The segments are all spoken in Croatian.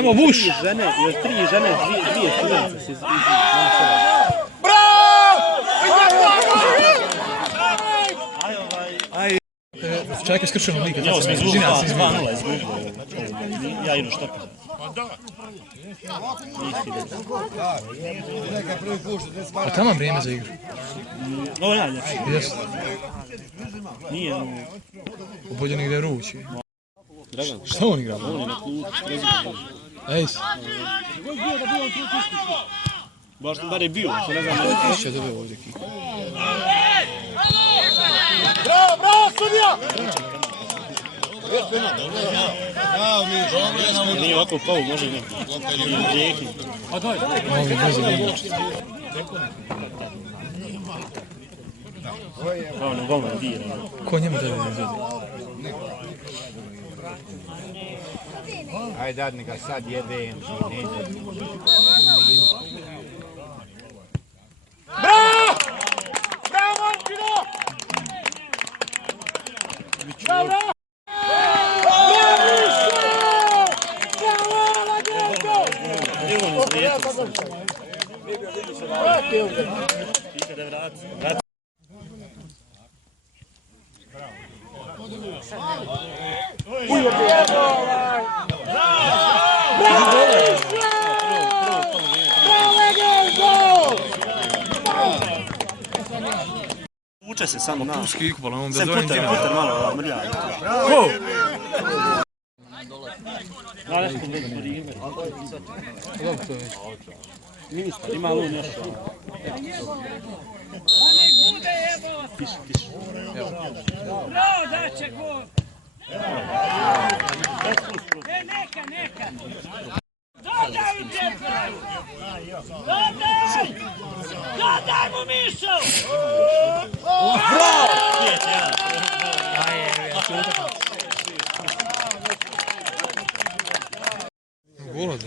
Ajmo, Vuš! Još tri žene, dvije studence se Čovjek je skršeno lika. Ja sam izgubio 2-0 izgubio. Ja idu što kažem. A tamo vrijeme za igru? Ovo je najljepši. Jeste. Nije. Bolje negdje ruči. Dragan. Šta on igra? On je na klubu. Ejs. Baš bar je bio, što ne znam. Što je dobio ovdje kik? Bravo, bravo, sudija! Nije ovako pao, može i neko. Rijeki. Mogu brzo da imaš. Kao na golman dira. Ko njemu da ne zade? Ajde, dadni ga sad jebe i neđe. Bravo! Bravo, momčino! Bravo, bravo! Uče se samo na... Puski ikupala, on bez Sem ovim puter džina. malo mrlja. Ko? Da, nešto bez vrijeme. Kako to je? Ministar, ima lun još. Piši, piši. Bravo, daće gol! Neka! Dodaj u džepu! Dodaj mu Mišo! Gola do.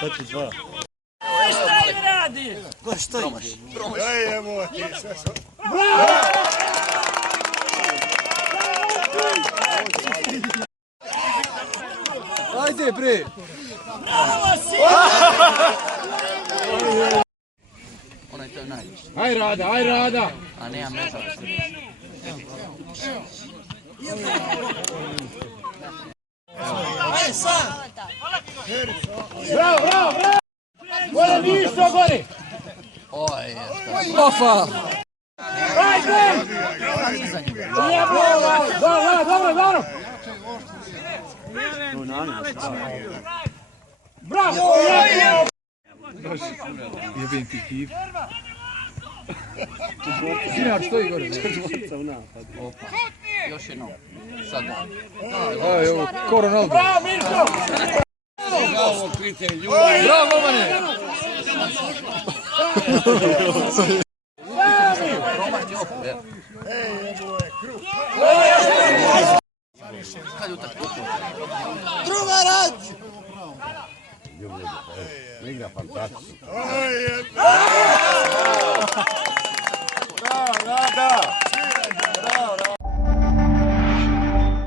4-2. Šta im radi? Ko što imaš? Ajde bre! Bravo si! Onaj to je najviše. Aj rada! A nemam mreža. Bravo! Gore Mišo, gore! Oj, je. Ofa! Ajde! Dobro! Bravo! Jebim ti kip. Sinar stoji gore. Opa. Još jednom. Sad. Aj, ovo, ko Ronaldo. Bravo, Mišo! Bravo, golmane! Druga rad! Igra fantastično. Bravo, Rada!